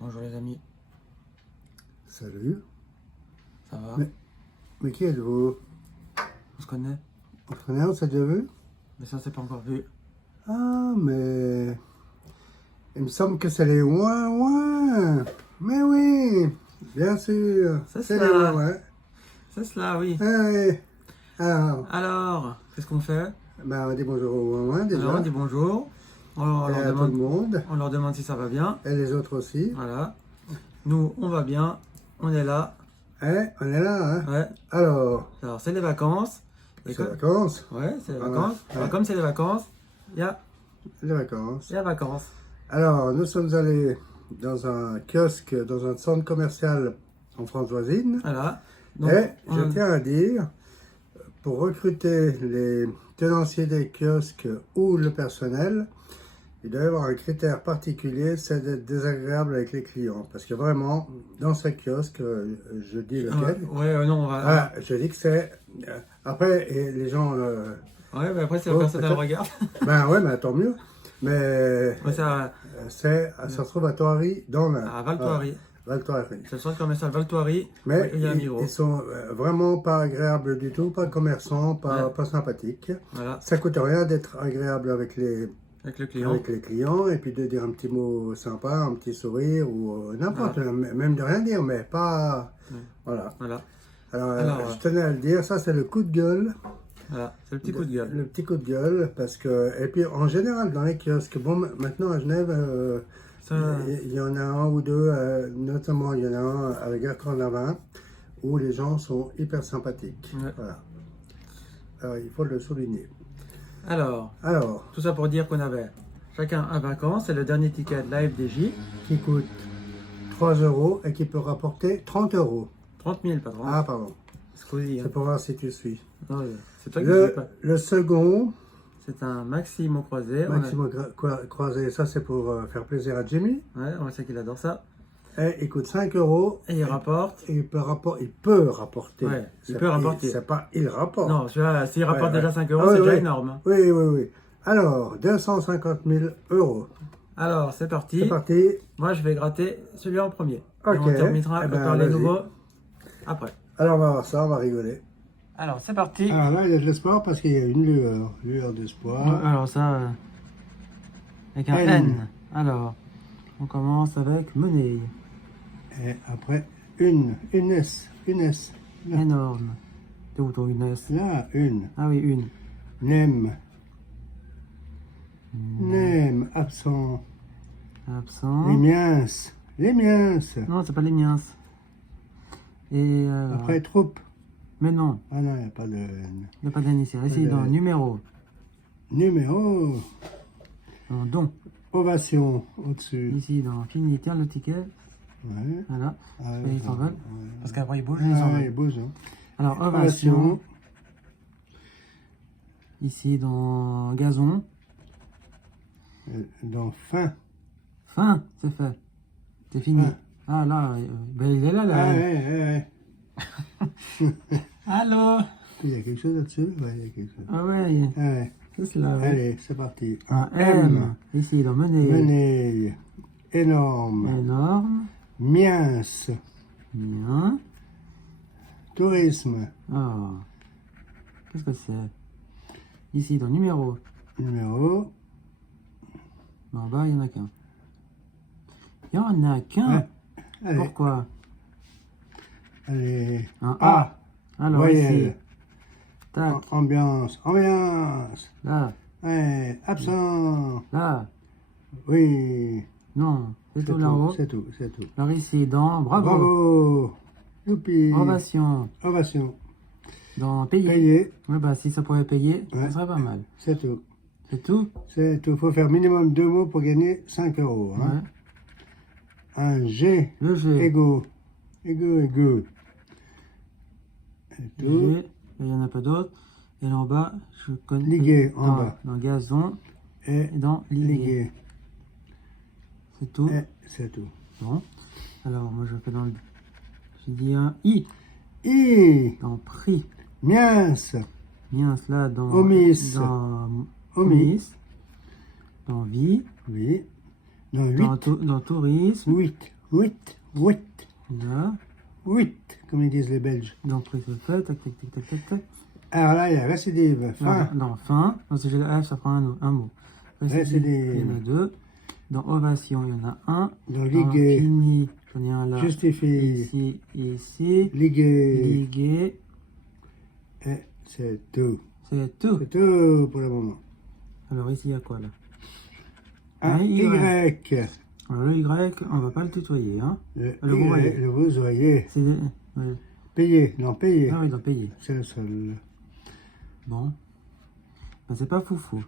Bonjour les amis, Salut. ça va? Mais qui êtes-vous? On se connaît? On se connaît, on s'est déjà vu? Mais ça c'est pas encore vu. Ah, mais... Il me semble que c'est les ouin-ouin. Mais oui, bien sûr. C'est les cela. ouin-ouin. C'est cela, oui. Oui. Alors, qu'est-ce qu'on fait? Ben, on dit bonjour aux ouin-ouin déjà. Alors on dit bonjour, on Et leur à tout le demande, monde. on leur demande si ça va bien. Et les autres aussi. Voilà. Nous, on va bien, on est là. On est là, hein? Ouais. Alors, Alors c'est les vacances. Et c'est comme- les vacances. Ouais, c'est les Voilà. vacances. Ouais. Alors, comme c'est les vacances, il y a Les vacances. vacances. Alors, nous sommes allés dans un kiosque, dans un centre commercial en France voisine. Voilà. Donc, Et on- je tiens à dire, pour recruter les tenanciers des kiosques ou le personnel, il doit y avoir un critère particulier, c'est d'être désagréable avec les clients. Parce que vraiment, dans ce kiosque, je dis lequel, non, on va. voilà, je dis que c'est... après, et les gens... Ouais, mais après c'est la Oh, personne qui peut-être. regarde. ben ouais, mais tant mieux. Mais Ouais, ça, ça se trouve à Thoiry, dans le... à Val-Thoiry. Val Thoiry. C'est le centre commercial Val-Thoiry. Mais Il y a un Migros. ils sont vraiment pas agréables du tout, pas commerçants, pas, Ouais. pas sympathiques. Voilà, Ça coûte rien d'être agréable avec avec le client. les clients et puis de dire un petit mot sympa, un petit sourire ou n'importe, même de rien dire, mais pas... Ouais. Voilà. Voilà, Alors, je tenais à le dire, ça c'est le coup de gueule. voilà, c'est le petit coup de gueule. Le petit coup de gueule, parce que... Et puis en général dans les kiosques, bon maintenant à Genève... Ça, il y en a un ou deux, notamment il y en a un avec Gare Cornavin, où les gens sont hyper sympathiques. Ouais. Voilà. Alors, il faut le souligner. alors, Alors, tout ça pour dire qu'on avait chacun un vacances, c'est le dernier ticket de la FDJ. qui coûte 3 € et qui peut rapporter 30 €. 30 000, patron. Ah, pardon. Scusi, hein. C'est pour voir si tu suis. Non, c'est toi qui ne sais pas. Le second, C'est un Maximo croisé. Maximo Croisé, ça c'est pour faire plaisir à Jimmy. Ouais, on sait qu'il adore ça. Et il coûte 5 € Et il rapporte. et il peut rapporter. Ouais, il C'est- peut rapporter. C'est pas il rapporte. Non, celui-là, s'il rapporte Ouais, déjà ouais. 5 euros, Ah, c'est oui, déjà oui. énorme. Oui, oui, oui. Alors, 250 000 €. Alors, c'est parti. C'est parti. Moi, je vais gratter celui-là en premier. Ok. Et on terminera Eh ben, par les vas-y. nouveaux après. Alors, on va voir ça, on va rigoler. Alors, c'est parti. Alors là, il y a de l'espoir parce qu'il y a une lueur d'espoir. Alors ça, avec un N. N. Alors, on commence avec monnaie. Et après, une S. Là, Énorme. T'es où ton une S? là, une. Ah oui, une. Nem. Nem, absent. Absent. Les miens. Non, c'est pas les miens. Et Après, troupe. mais non, Ah non, il n'y a pas de N. il n'y a pas d'N ici. Ici, dans numéro. Numéro. Dans don. Ovation, au-dessus. Ici, dans fini, tiens le ticket. Ouais. Voilà. Ah, Et ils s'envolent. ouais. Parce qu'après, ils bougent, Ah, ils ouais, s'envolent. il bouge, hein. Alors, ovation. Ici, dans gazon. Dans fin. Fin, c'est fait. C'est fini. Fin. Ah là, ben, il est là, là. Ah, ouais. Allô? Il y a quelque chose là-dessus? Ouais, il y a quelque chose. Ah ouais, Ouais. c'est cela. Ouais. Allez, c'est parti. Un M. Ici, dans monnaie. Monnaie. Énorme. Énorme. Miens. Bien. Tourisme. Ah. Qu'est-ce que c'est? Ici, dans numéro. Numéro. En bas, il n'y en a qu'un. Il n'y en a qu'un? Ouais. Allez. Pourquoi? Allez. Un A. A. Alors, Voyelle. ici. Tac. Ambiance. Là. Ouais. Absent. Là. Oui. Non. C'est tout là-haut. C'est tout. Alors, ici, dans bravo. Bravo. Youpi. Ovation. Ovation. Dans payer. Payé. Ouais, bah, si ça pouvait payer, Ouais. ça serait pas mal. C'est tout. C'est tout? C'est tout. Faut faire minimum 2 mots pour gagner 5 €. Hein. Ouais. Un G. Le G. Ego. C'est tout. G. Et il y en a pas d'autres. Et là en bas, je connais. Ligué, en bas. Dans gazon Et et dans ligué. ligué. C'est tout. Et c'est tout. Bon. Alors, moi, je fais dans le. J'ai dit un I. I. Dans prix. Miens. Bien, là, dans. Omis. Dans. Omis. Dans vie. Oui. Dans 8. Dans tourisme. 8. huit, huit, Là. huit, comme ils disent les Belges. D'entrée, c'est fait. Tac, tac, tac, tac, tac, tac. Alors là, il y a récidive, fin, Dans fin. Dans si j'ai le F, ça prend un mot. Récidive. Il y en a deux. Dans ovation, il y en a un. dans Dans liguer, fini, j'en ai un là. justifie, Ici, ici. liguer, Liguer. et c'est tout. C'est tout. C'est tout pour le moment. Alors ici, il y a quoi là? Un Un Y. Y. Alors le Y, on va pas le tutoyer. Hein. Le Le Y, voyez. le vous voyez. C'est ouais. Payer, non, payer. Ah oui, dans payer. C'est le seul. Bon. Ben, c'est pas foufou.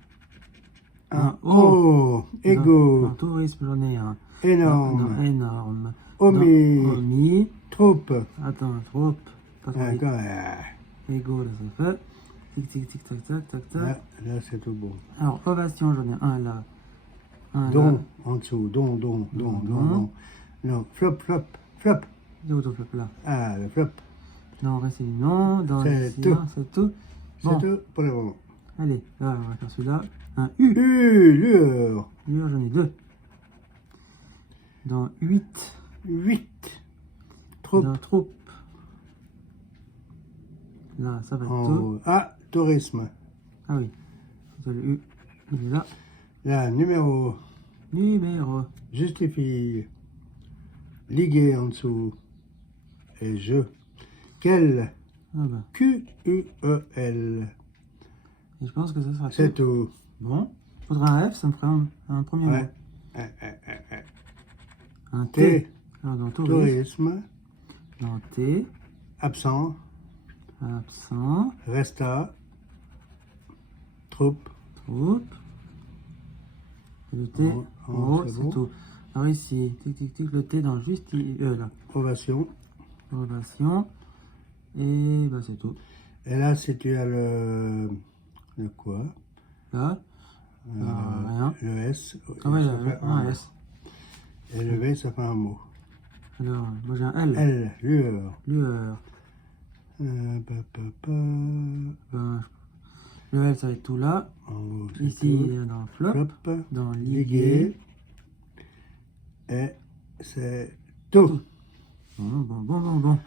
Un O, Dans égaux, tourisme, j'en ai un. énorme, Dans énorme. omis, Dans omis. troupe. Attends, trop. Pas trop vite. D'accord, Égaux, là, c'est fait. Tic, tic, tic, tac, tac, tac, tac. là c'est tout bon. Alors, ovation, j'en ai un là. Un Don, là. en dessous, don. Don. Non, flop. C'est où ton flop là? Ah, le flop. Non, reste non. Dans C'est ici, tout. là, c'est tout. Bon, C'est tout pour le moment. allez, là, on va faire celui-là. Un U. Lueur, Lueur, j'en ai deux. Dans 8. 8. Troupe. Dans troupe. Là, ça va être En tout. haut. Ah, tourisme. Ah oui. C'est le U. Il est là. Là, numéro. Numéro. Justifie. Liguer en dessous. Et je. Quel. Ah ben. Q-U-E-L. Et je pense que ça sera tout. C'est tout. Bon. Faudra un F, ça me fera un premier mot. Ouais. Un T. T. Alors dans tourisme. Tourisme. Dans T. Absent. Absent. Resta. Troupe. Troupe. Et le T. En Oh, c'est c'est bon. tout. Alors ici, tic tic tic, le T dans juste là. Ovation. Ovation. Et bah c'est tout. Et là, si tu as le quoi? Là. Rien. Le S. Ah ouais, ça fait un S. Et le V, ça fait un mot. Alors, moi j'ai un L. L, lueur. Lueur. Ben, le L, ça va être tout là. En haut, c'est Ici, tout. il est dans flop. Flop. Dans Liguer. liguer. Et c'est tout. Bon.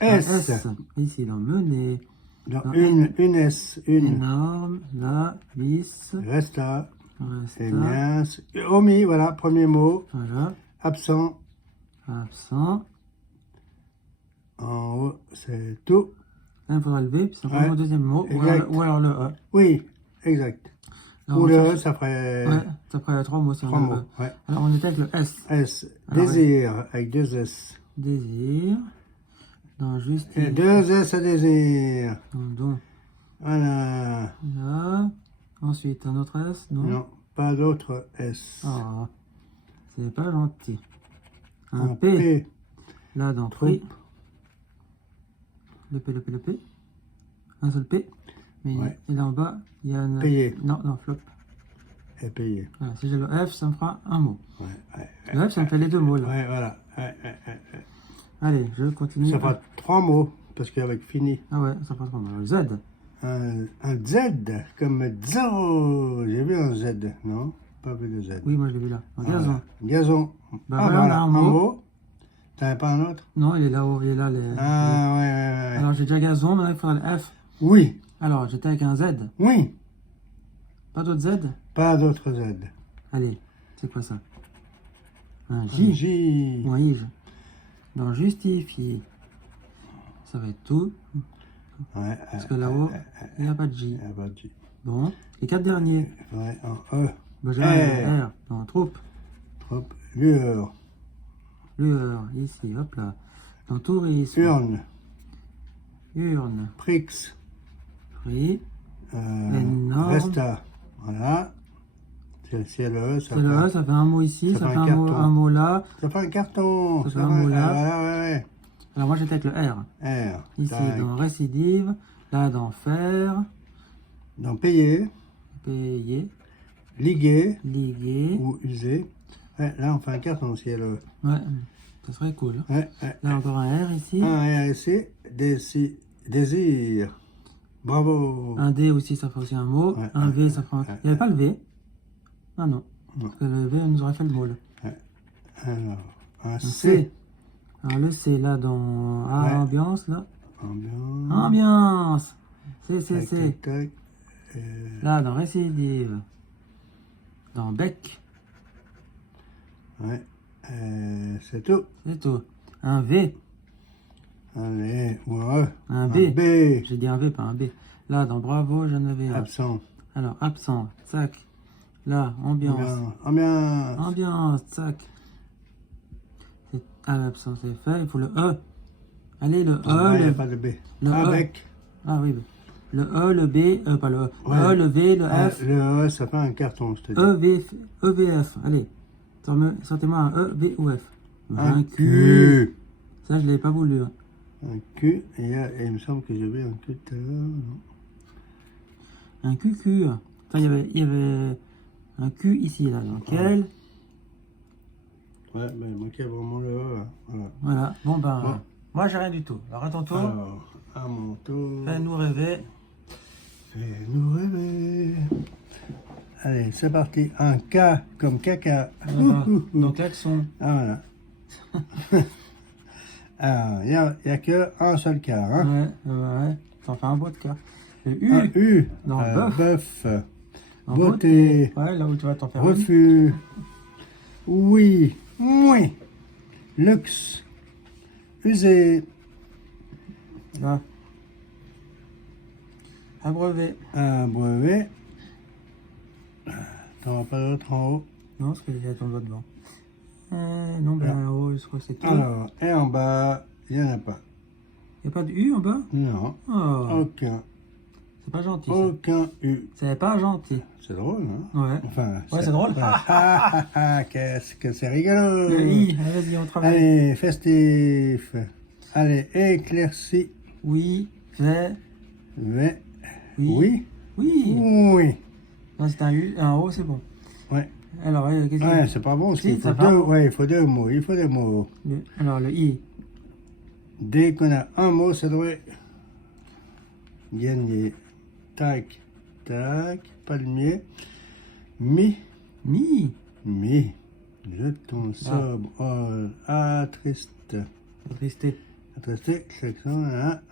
S. Ici, dans mener. Dans Dans une S. Une. Énorme. Là, vis. Resta. Resta. Et mince. Omis, voilà, premier mot. Voilà. Absent. Absent. En haut, c'est tout. Là, il faudra le V, puis ça fera Ouais. le deuxième mot. Exact. Ou alors le E. Oui, exact. Alors, Ou on le cherche- E, ça ferait Ouais, ça ferait 3 mots si on trois a le mots. E. Ouais. Alors, on était avec le S. S. Alors, Désir, avec deux S. Désir. Dans juste. Et deux S à désir. Donc, Voilà. là. Ensuite, un autre S. Non. Non, pas d'autre S. Ah, c'est pas gentil. Un En P. P. Là, dans Troupe. P. Le P. Un seul P. Mais Ouais. et là en bas, il y a un. Payé. Non, flop. Et payé. Voilà, si j'ai le F, ça me fera un mot. Ouais. Le F, ça me fait les deux mots là. Ouais, voilà. Allez, je continue. Ça fera trois mots, parce qu'avec fini. Ah ouais, ça fera 3 mots. Le Z. Un Z, comme Zao. J'ai vu un Z, non? Pas vu de Z. Oui, moi je l'ai vu là. Un Voilà. gazon. Gazon. Bah Ah, voilà, voilà, un un mot. mot. T'avais pas un autre? Non, il est là-haut, il est là. Ah, ouais. Alors j'ai déjà gazon, maintenant il faudra le F. Oui, Alors j'étais avec un Z. oui. Pas d'autre Z? Pas d'autre Z. Allez, c'est quoi ça? Un J. J. Ou un Ige. Dans justifie. Ça va être tout. Ouais. Parce que là-haut, il n'y a pas de J. Ah, bah, J. Bon, les 4 derniers. Ouais, en E. Bah, j'ai R. un R. Dans troupe. Trop. Lueur. Lueur. Ici, hop là. Dans tourisme. Urne. Urne. Prix. Prix. Énorme. Resta. Voilà. C'est le E, ça C'est le E, ça fait un mot ici, ça ça fait fait un un carton. mot là. Ça fait un carton. Ça fait un mot là. Ouais. Alors moi j'étais avec le R. R. Ici Tac. dans récidive. Là dans faire. Dans payer, Payer. liguer Liguer. ou user. Ouais, là, on fait un carton si elle. Ouais, ça serait cool. Ouais. Là encore un R ici. Un RSC, désir. Bravo. Un D aussi, ça fait aussi un mot. Ouais, Un ouais, V, ça fera. ouais, Il n'y avait pas le V. Ah non. Non. Parce que le V nous aurait fait le mot là. Alors, un Un C. C. Alors le C là dans Ouais. ambiance là. Ambiance. Ambiance. C, C, Tac, C. tac, tac. Là dans récidive. Dans bec. Ouais. C'est tout. C'est tout. Un V. Allez, ouais. Un B. B. J'ai dit un V, pas un B. Là dans bravo, j'en avais un. Absent. Alors absent. Tac. Là, ambiance. Ambiance. Ambiance, tac. Ah, l'absent, c'est fait. Il faut le E. Allez, le E. Ah, il n'y le... a pas de B. le E. Avec. Ah oui. Le E, le B, pas le E. Le Ouais. E, le V, le Ah, F. le E, ça fait un carton, je te dis. E, V, E, V, F. Allez. Sortez-moi un E, V ou F. Un Q. Q. Ça, je l'ai pas voulu. Hein. Un Q. Et il me semble que j'ai vu un Q tout à l'heure. Non. Un QQ. Enfin, il y avait un Q ici, là. Dans quel? Ouais, mais il manquait vraiment le E. Là. Voilà. Voilà. Bon, ben, Bon. moi, j'ai rien du tout. Alors, à ton tour. Alors, à mon tour. Fais-nous rêver. Fais-nous rêver. Allez, c'est parti. Un K comme caca. Voilà. Donc, l'accent. Ah, voilà. Alors, il n'y a que un seul K. Hein? Ouais. T'en fais un beau de cas. Le U. Un U. Dans Bœuf. En Beauté. Ouais, là où tu vas t'en faire une. Refus. Oui. Oui. Luxe. Usé. Là. Abreuvé. Un brevet. T'en as pas d'autre en haut. Non, parce que j'ai ton doigt devant. Non, ben en haut, je crois que c'est tout. Alors, et en bas, il n'y en a pas. Il n'y a pas de U en bas? Non. Oh, Aucun. c'est pas gentil. Ça. Aucun U. C'est pas gentil. C'est drôle, hein? Ouais. Enfin, Ouais, c'est drôle. Qu'est-ce que c'est rigolo. Le I. Allez, vas-y, on travaille. Allez, festif. Allez, éclairci. Oui. Fait. Oui. Oui. Oui. Oui. Oui. Non, c'est un U. Un O, c'est bon. Ouais. Alors, qu'est-ce que Ouais, c'est pas bon, parce Si, qu'il faut ça va. deux. Ouais, il faut deux mots. Il faut des mots. Alors, le I. Dès qu'on a un mot, ça devrait gagner. Tac, tac. Palmier. Mi. Mi. Mi. Jeton sobre. Attriste. Attristé. Attristé. Section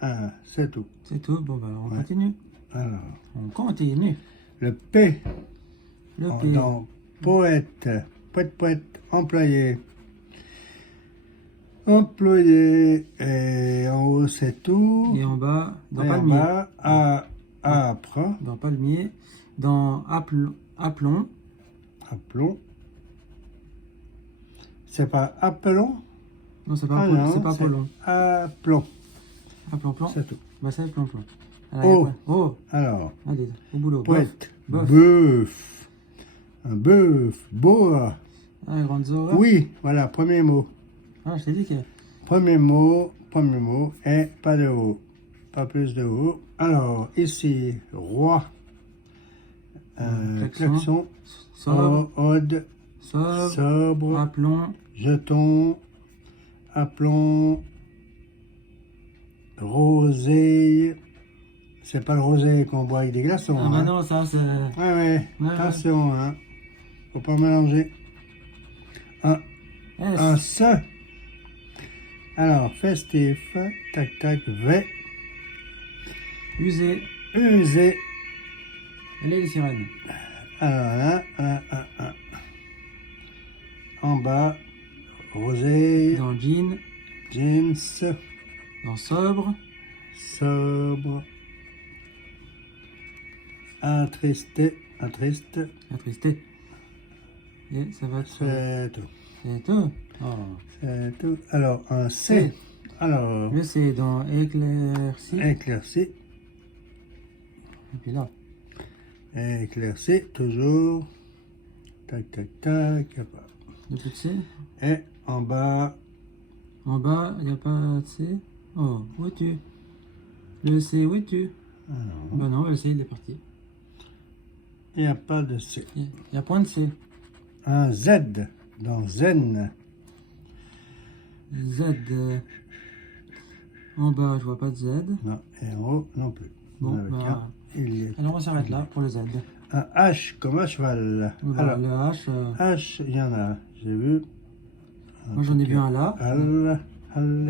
1. C'est tout. C'est tout. Bon, ben, on Ouais. continue. Alors. On continue. Le P. Le P. Dans poète. Poète. Employé. Employé. Et en haut, c'est tout. Et en bas, dans Et en palmier. bas, âpre. Dans palmier. Dans aplomb. Aplomb. C'est pas appelon? Non, c'est pas Ah Apollon. non, C'est pas Apollon. Aplomb. Aplomb. C'est tout. Bah, c'est Aplomb. Alors, Oh. après. Oh. Alors, Allez, au boulot. poète. Boeuf. Bœuf. Un bœuf. Boa. Ah, grande Zora. Oui, voilà, premier mot. Ah, je t'ai dit que. Premier mot, et pas de haut. Pas plus de haut. Alors, ici, roi. Klaxon. Sobre. Ode. Sobre. Sobre. Aplomb. Jeton. Aplomb. Rosé. C'est pas le rosé qu'on boit avec des glaçons. Ah, hein. bah non, ça, c'est. Ouais. Attention, hein. Faut pas mélanger. Un S. se. Alors, festif. Tac, tac. V. Usé. Usé. Allez, les sirènes. Alors, un. En bas. Rosé. Dans jean. Jeans. Dans sobre. Sobre. Attristé. Attriste. Attristé. Et ça va être. C'est tout. C'est tout. Oh. C'est tout. Alors, un C. C. Alors, Le C dans éclairci. éclairci. Et puis là. Éclairci, toujours. Tac, tac, tac. Y a pas. Le petit C. Et en bas, En bas, il n'y a pas de C. Oh, où es-tu? Le C, où es-tu? alors, Bah non, le C, il est parti. il n'y a pas de C. Il y a point de C. Un Z dans zen. Z. En bas, je vois pas de Z. Non, et en haut non plus. Bon, Avec bah, il y a alors on s'arrête là pour le Z. un H comme un cheval. Bah, Alors, le H. H, il y en a, j'ai vu. Moi, j'en ai vu un là. Allez.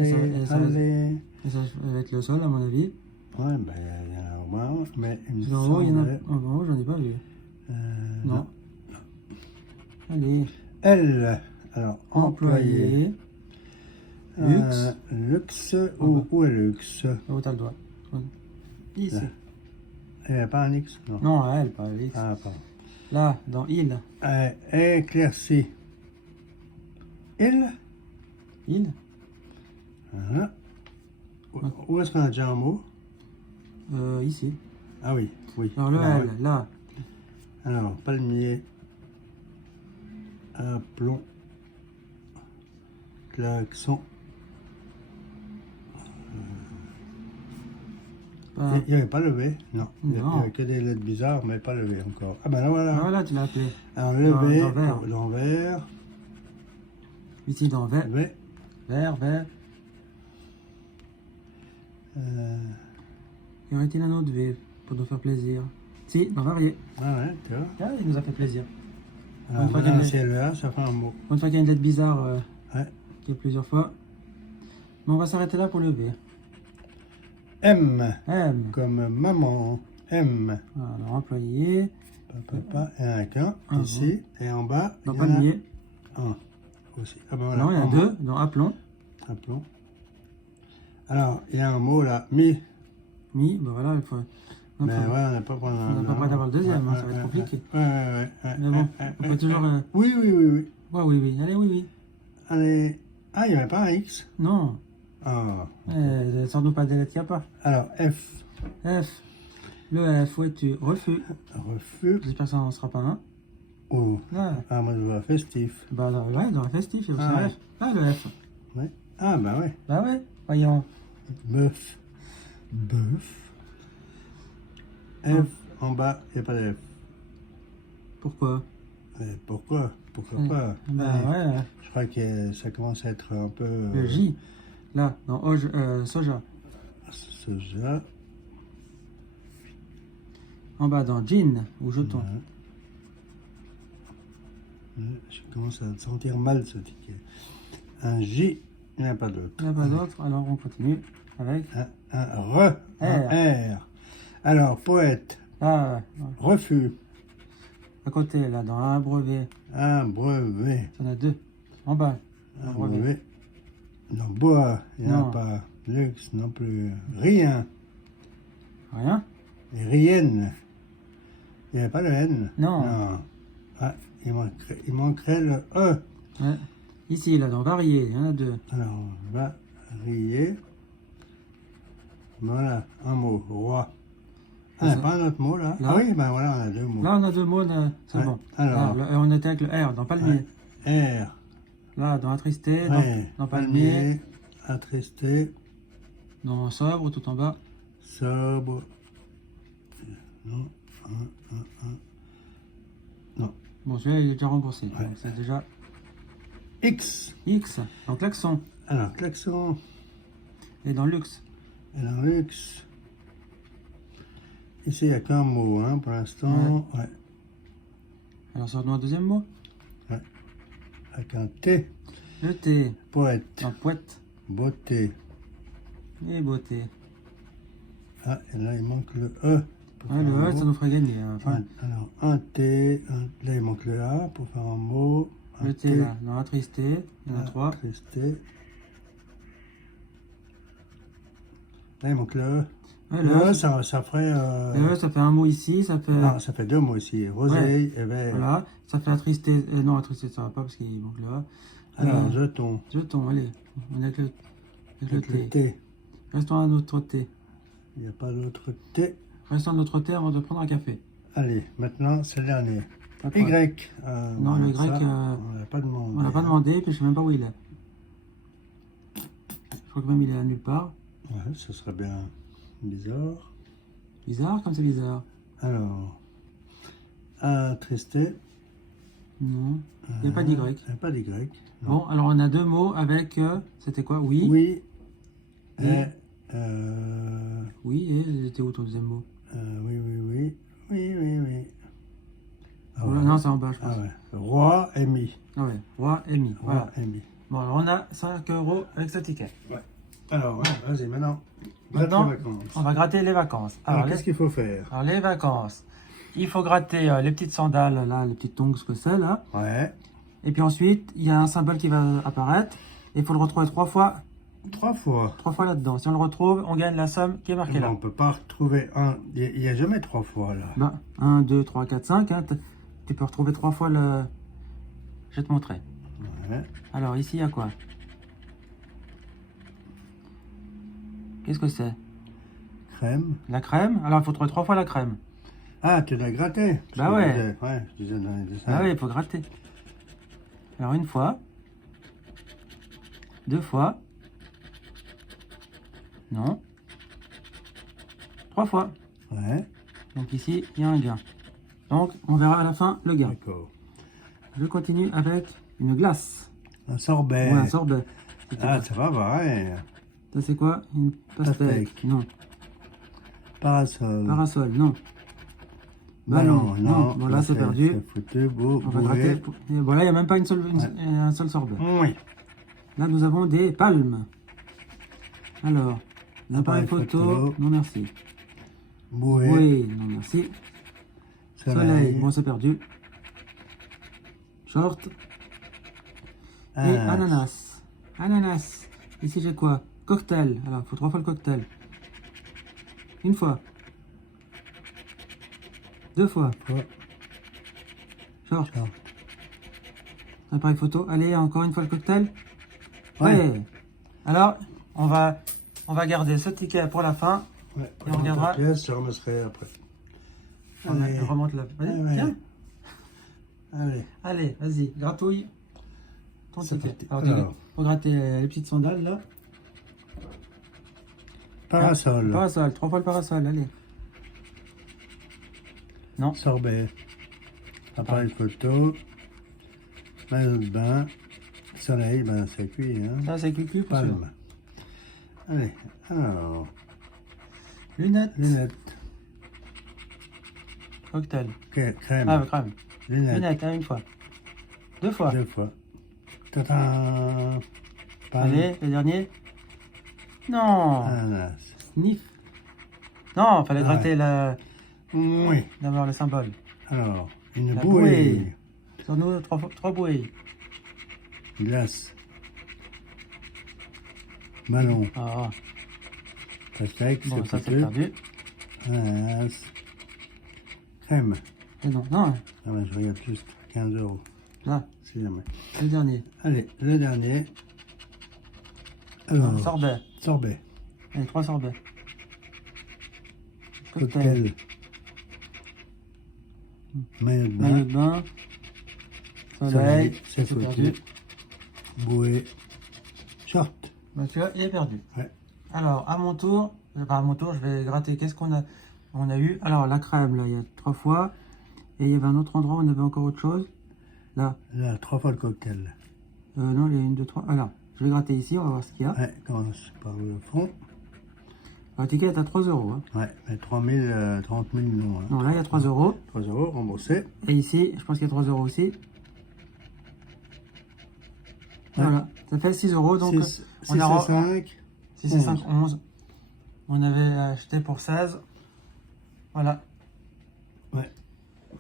Et ça va être le seul, à mon avis. Ouais, ben, il y en a au moins, mais il me En haut, il y en a. semblait... En haut, j'en ai pas vu. Non. Allez. L, alors, employé. Luxe. Luxe, Ah bah. où est luxe? Où t'as le doigt? Ici. Là. Il n'y a pas un X? Non. Non, elle, pas X. Ah, pardon. Là, dans il. Éclairci. Il? Il. Voilà. Où est-ce qu'on a déjà un mot? Ici. Ah oui, oui. Alors le Là, L, là. alors, palmier, plomb, klaxon. Pas- Il n'y avait pas le V, non. Il n'y Non. avait que des lettres bizarres, mais pas le V encore. Ah ben là, voilà. Voilà, tu l'as appelé. Alors le V, dans vert. dans vert, Ici, dans vert. V. Vert, vert. Y aurait-il un autre V pour nous faire plaisir? Si, dans varié. Ah ouais, tu vois. Ah, il nous a fait plaisir. Alors Une fois maintenant, qu'il y a- c'est le A, ça fait un mot. Une fois qu'il y a une lettre bizarre, Ouais. qui est plusieurs fois. Mais on va s'arrêter là pour le V. M, M. comme maman. M. Alors, employé. Papa, et un qu'un, Ah, ici. Et en bas, Dans il y en a palmier. un aussi. Ah ben voilà. Non, il y en a un deux. mot. Dans aplomb. Appelons. Alors, il y a un mot là, mi. Mi. Ben voilà, il faut. Mais Enfin, ouais, on n'a pas pris on n'a pas prêt d'avoir le deuxième, hein, ça va être compliqué. Ouais. Mais bon, on peut toujours. Oui. Ouais, oui, oui. Allez, oui, oui. Allez. Ah, il n'y avait pas un X. Non. Ah. Sans doute pas des lettres qu'il n'y a pas. Alors, F. F. Le F, où es-tu? Refus. Refus. J'espère que ça n'en sera pas un. Oh. Là. Ah, moi je vois festif. Bah, ouais, dans le festif, il y a aussi Ah, un ouais. F. Là, le F. Ouais. Ah, bah ouais. Bah ouais, voyons. Bœuf. Bœuf. F. En bas, il n'y a pas de F. Pourquoi? Pourquoi? Pourquoi Ouais. pas? Bah ouais. Je crois que ça commence à être un peu... Le J. Là, dans soja. Soja. En bas, dans jean ou jeton. Je commence à sentir mal ce ticket. Un J, il n'y en a pas d'autre. Il n'y en a pas d'autre, alors on continue avec. Un R, un R. Alors, poète, Là, refus, à côté, là, dans un brevet. un brevet, Il y en a deux. En bas. un brevet. Non, bois, il n'y en Non. a pas. Luxe non plus. Rien. Rien. Et rienne. Il n'y avait pas le N. Non. Ah, il manquerait le E. Ouais. Ici, là, dans varié, il y en a deux. Alors, varier. Voilà, un mot, roi. Ah, il n'y a pas un autre mot là? Là. Ah oui, ben voilà, on a deux mots. Là, on a deux mots, c'est Ouais. bon. Alors. Là, on était avec le R, dans palmier. Ouais. R. Là, dans attristé, Ouais. dans palmier. Attristé. Dans sobre, tout en bas. Sobre. Non. Non. Bon, celui-là, il est déjà remboursé. Ouais. Donc, c'est déjà X. X, dans klaxon. Alors, klaxon. Et dans luxe. Et dans luxe. Ici, il n'y a qu'un mot, hein, pour l'instant. Ouais. Alors, sort-nous un deuxième mot. Avec un T. Le T, Poète. dans poète. Beauté. Et beauté. Ah, et là, il manque le E. pour Ouais, faire le un E, mot. ça nous ferait gagner. Hein. Enfin, Alors, un T. Là, il manque le A pour faire un mot. Un le T, là, dans attristé, il y en a trois. Attristé. Là, il manque le E. Ouais, Le le E, E, ça ferait... le E, ça fait un mot ici, ça fait... Non, ça fait deux mots ici. Rosé et vert. Voilà, ça fait attristé. Non, attristé, ça va pas parce qu'il manque le A. Alors, jeton. Jeton, allez. On est avec le Avec le T. T. Restons à notre T. Il n'y a pas d'autre T. Restons à notre T avant de prendre un café. Allez, maintenant, c'est le dernier. D'accord. Y. Non, le Y, ça, on l'a pas demandé. On l'a pas demandé, puis je sais même pas où il est. Je crois que même il est à nulle part. Ouais, ce serait bien bizarre. Bizarre, comme c'est bizarre. Alors, attristé. Non, il n'y a pas d'Y. Il n'y a pas d'Y. non. Bon, alors on a deux mots avec... c'était quoi? Oui. Oui. Et- Et, Oui, et c'était où ton deuxième mot? oui. Ah Oula, ouais. non, c'est en bas, je pense. Ah ouais. Roi et mi. Ah ouais, roi et mi. Roi Voilà. et mi. Bon, alors on a 5 € avec ce ticket. Alors, ouais, vas-y, maintenant. Maintenant, gratte les vacances. on va gratter les vacances. Alors, les- qu'est-ce qu'il faut faire? alors, les vacances. Il faut gratter les petites sandales, là, les petites tongs, ce que c'est, là. Ouais. Et puis ensuite, il y a un symbole qui va apparaître. Et il faut le retrouver 3 fois. 3 fois. 3 fois là-dedans. Si on le retrouve, on gagne la somme qui est marquée On là. ne peut pas retrouver un. Il n'y a jamais 3 fois là. Ben, 1, 2, 3, 4, 5. Hein, tu peux retrouver 3 fois le... Je vais te montrer. Ouais. Alors, ici, il y a quoi? Qu'est-ce que c'est? Crème. La crème. Alors, il faut trouver 3 fois la crème. Ah, tu l'as gratté? Bah Je ouais. disais, ouais, je disais dans les dessins. Ah oui, il faut gratter. Alors, une fois. 2 fois. Non. 3 fois. Ouais, Donc ici, il y a un gain. Donc, on verra à la fin le gain. d'accord. Je continue avec une glace. Un sorbet. Ou un sorbet. Ah, ça va, ouais. Ça, c'est quoi? Une pastèque. Pastèque. Non. Parasol. Parasol. Non. Ballon, Ballon, non. Bon, là, c'est perdu. C'est foutu, beau, On va bourré. gratter. Et bon, là, il n'y a même pas un seul sorbet. Oui. Là, nous avons des palmes. Alors, l'appareil Appareil photo. photo. Non, merci. Bouée. Oui, non, merci. Soleil. Bon, c'est perdu. Short. Et Ah, ananas. Ananas. Ici, j'ai quoi? Cocktail. Alors, il faut 3 fois le cocktail. Une fois. 2 fois. ouais. Short. Short. Appareil photo. Allez, encore une fois le cocktail. Ouais. Ouais. Alors, on va garder ce ticket pour la fin. Ouais. Et on regardera. Pièce, je remettrai après. Allez. On remonte là. Vas-y, Ouais. tiens. Allez. Allez, vas-y, gratouille ton C'est ticket. parti. Alors. Faut gratter les petites sandales là. Parasol. Parasol, 3 fois le parasol, allez. Non. Sorbet. Appareil photo. Maillot de bain. Soleil, ben c'est cuit, hein. Ça, c'est cucu pour sûr. Palme. Allez, alors. Lunettes. Lunettes. Cocktail. Crème. Ah, crème. Lunettes. Lunettes, hein, une fois. 2 fois. 2 fois. Tata. Allez, le dernier. Non. Ananas. Sniff. Non, fallait gratter Oui. d'abord le symbole. Alors, une La bouée. bouée. Sur nous, 3 bouées. Glace. Ballon. Ah, Pastèque, bon, ça c'est c'est foutu. perdu. Ananas. Crème. Et non, non, Ah ben, je regarde juste 15 €. là, Si jamais. le dernier. Allez, le dernier. Alors, Sorbet. sorbet. Allez, 3 sorbets. Cocktail. Maillot de Maillot bain. de bain. Soleil. Soleil, c'est c'est foutu. perdu. Bouée. Short. Bah, tu vois, il est perdu. Ouais. Alors, à mon tour, je vais gratter. Qu'est-ce qu'on a? On a eu, alors la crème, là, il y a 3 fois. Et il y avait un autre endroit où on avait encore autre chose. Là, Là, 3 fois le cocktail. non, il y a 1, 2, 3. Alors, je vais gratter ici, on va voir ce qu'il y a. Ouais, commence par le fond. Le ticket est à 3 €. Hein. Ouais, mais 30 000 non. Hein. Non, là, il y a 3 €. 3 € remboursé. Et ici, je pense qu'il y a 3 € aussi. Voilà, ça fait 6 €. Donc, 6 on a et 5. 6 et 5, 11. On avait acheté pour 16. Voilà. Ouais.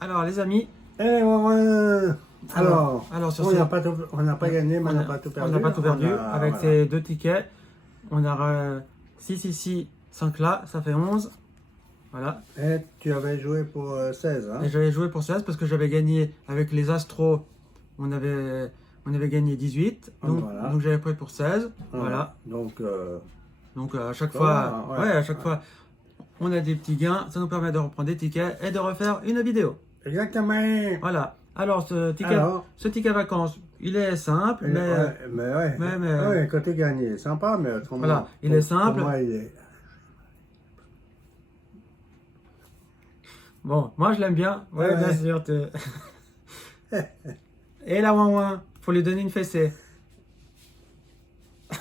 Alors, les amis. Alors, sur on ces- n'a pas gagné, mais on n'a pas tout perdu. On n'a pas tout perdu. On a- Avec voilà. ces 2 tickets, on a 6 ici, 5 là, ça fait 11. Voilà. Et tu avais joué pour 16, hein? Et j'avais joué pour 16 parce que j'avais gagné avec les Astros. On avait gagné 18. Ah, Donc, voilà. donc j'avais pris pour 16. Voilà. Donc, Donc à chaque Voilà, fois, ouais. à chaque fois, on a des petits gains. Ça nous permet de reprendre des tickets et de refaire une vidéo. exactement. Voilà. Alors ce Alors, ticket vacances, il est simple, mais ouais. mais- Ouais, côté gagné, sympa, mais autrement. Voilà, il pour- est simple. pour moi, il est. bon, moi je l'aime bien. Ouais, Ouais. bien sûr. Et la ouin faut lui donner une fessée.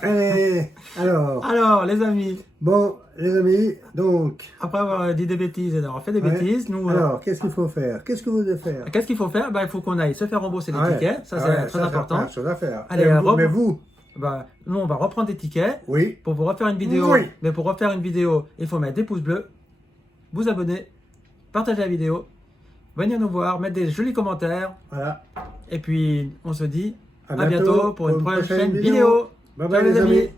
Allez, alors, Alors les amis, bon, les amis, donc... Après avoir dit des bêtises et d'avoir fait des Ouais. bêtises, nous... Alors, qu'est-ce qu'il faut faire? Qu'est-ce que vous devez faire? Qu'est-ce qu'il faut faire? Il faut qu'on aille se faire rembourser les Ah ouais. tickets. Ça, Ah c'est ouais, très ça, important. C'est plein de choses à faire. Allez, Et vous, mais vous? Nous, on va reprendre des tickets Oui. pour vous refaire une vidéo. Oui. Mais pour refaire une vidéo, il faut mettre des pouces bleus, vous abonner, partager la vidéo, venir nous voir, mettre des jolis commentaires. Voilà. Et puis, on se dit À à bientôt pour une prochaine vidéo. Bye Ciao bye les amis.